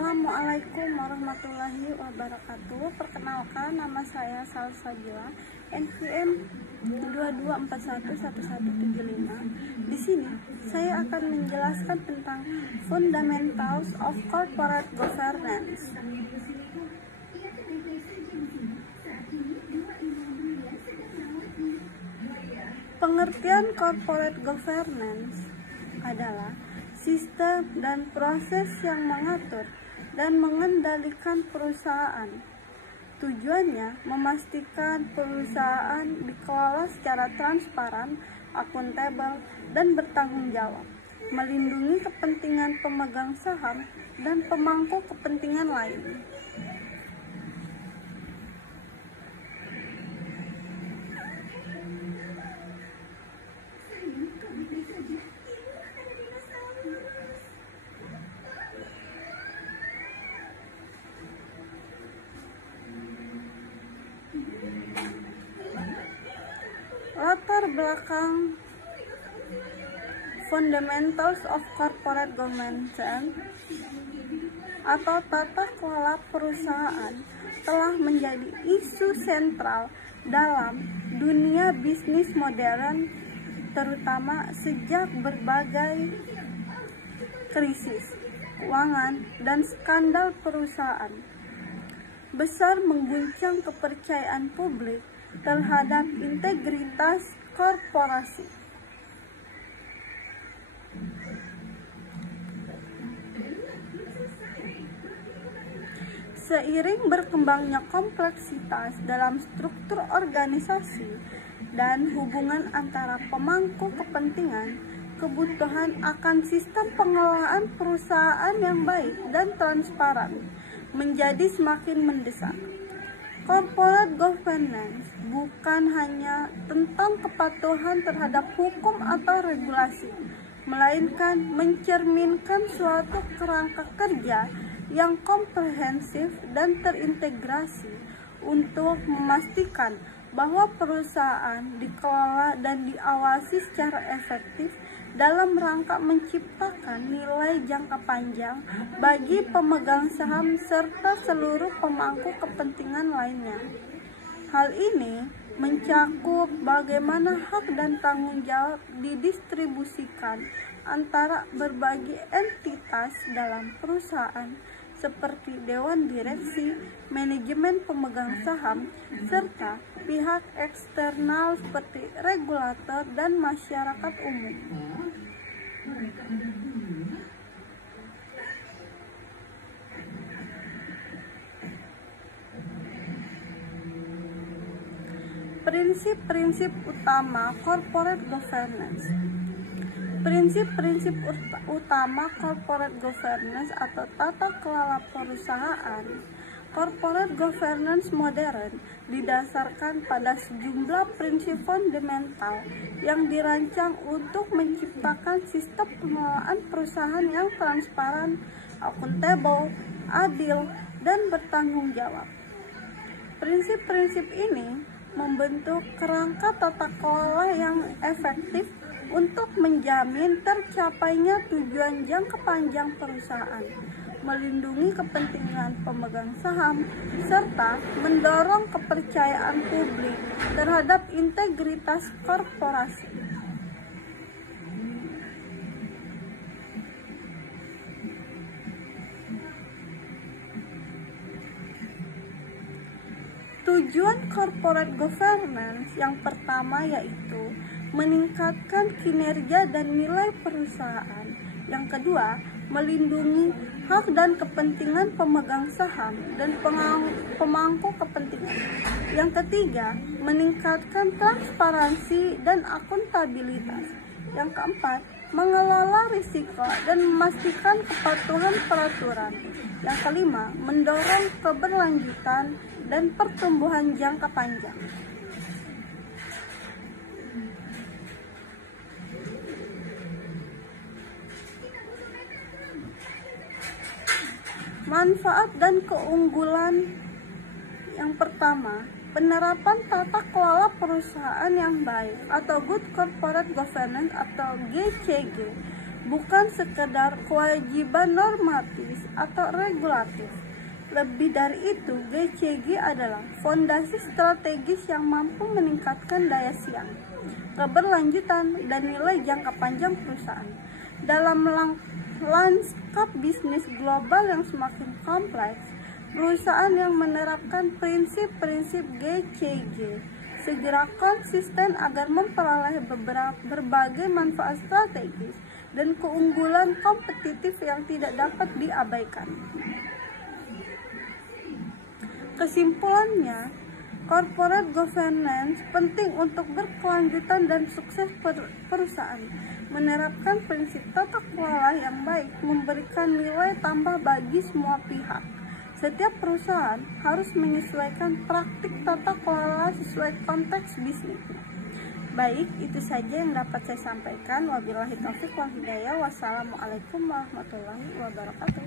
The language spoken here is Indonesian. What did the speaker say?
Assalamualaikum warahmatullahi wabarakatuh. Perkenalkan, nama saya Salsabila, NPM 22411175. Di sini saya akan menjelaskan tentang Fundamentals of Corporate Governance. Pengertian corporate governance adalah sistem dan proses yang mengatur dan mengendalikan perusahaan. Tujuannya memastikan perusahaan dikelola secara transparan, akuntabel, dan bertanggung jawab, melindungi kepentingan pemegang saham dan pemangku kepentingan lain. Latar belakang Fundamentals of Corporate Governance atau tata kelola perusahaan telah menjadi isu sentral dalam dunia bisnis modern, terutama sejak berbagai krisis keuangan dan skandal perusahaan besar mengguncang kepercayaan publik terhadap integritas korporasi. Seiring berkembangnya kompleksitas dalam struktur organisasi dan hubungan antara pemangku kepentingan, kebutuhan akan sistem pengelolaan perusahaan yang baik dan transparan menjadi semakin mendesak. Corporate governance bukan hanya tentang kepatuhan terhadap hukum atau regulasi, melainkan mencerminkan suatu kerangka kerja yang komprehensif dan terintegrasi untuk memastikan bahwa perusahaan dikelola dan diawasi secara efektif dalam rangka menciptakan nilai jangka panjang bagi pemegang saham serta seluruh pemangku kepentingan lainnya. Hal ini mencakup bagaimana hak dan tanggung jawab didistribusikan antara berbagai entitas dalam perusahaan seperti dewan direksi, manajemen pemegang saham, serta pihak eksternal seperti regulator dan masyarakat umum. Prinsip-prinsip utama corporate governance. Prinsip-prinsip utama corporate governance atau tata kelola perusahaan. Corporate governance modern didasarkan pada sejumlah prinsip fundamental yang dirancang untuk menciptakan sistem pengelolaan perusahaan yang transparan, akuntabel, adil, dan bertanggung jawab. Prinsip-prinsip ini membentuk kerangka tata kelola yang efektif untuk menjamin tercapainya tujuan jangka panjang perusahaan, melindungi kepentingan pemegang saham, serta mendorong kepercayaan publik terhadap integritas korporasi. Tujuan corporate governance yang pertama yaitu meningkatkan kinerja dan nilai perusahaan. Yang kedua, melindungi hak dan kepentingan pemegang saham dan pemangku kepentingan. Yang ketiga, meningkatkan transparansi dan akuntabilitas. Yang keempat, mengelola risiko dan memastikan kepatuhan peraturan. Yang kelima, mendorong keberlanjutan dan pertumbuhan jangka panjang. Manfaat dan keunggulan. Yang pertama, penerapan tata kelola perusahaan yang baik atau Good Corporate Governance atau GCG bukan sekedar kewajiban normatif atau regulatif. Lebih dari itu, GCG adalah fondasi strategis yang mampu meningkatkan daya saing, keberlanjutan, dan nilai jangka panjang perusahaan. Dalam lanskap bisnis global yang semakin kompleks, perusahaan yang menerapkan prinsip-prinsip GCG segera konsisten agar memperoleh berbagai manfaat strategis dan keunggulan kompetitif yang tidak dapat diabaikan. Kesimpulannya, corporate governance penting untuk berkelanjutan dan sukses perusahaan. Menerapkan prinsip tata kelola yang baik memberikan nilai tambah bagi semua pihak. Setiap perusahaan harus menyesuaikan praktik tata kelola sesuai konteks bisnisnya. Baik, itu saja yang dapat saya sampaikan. Wabillahi taufiq wal hidayah. Wassalamualaikum warahmatullahi wabarakatuh.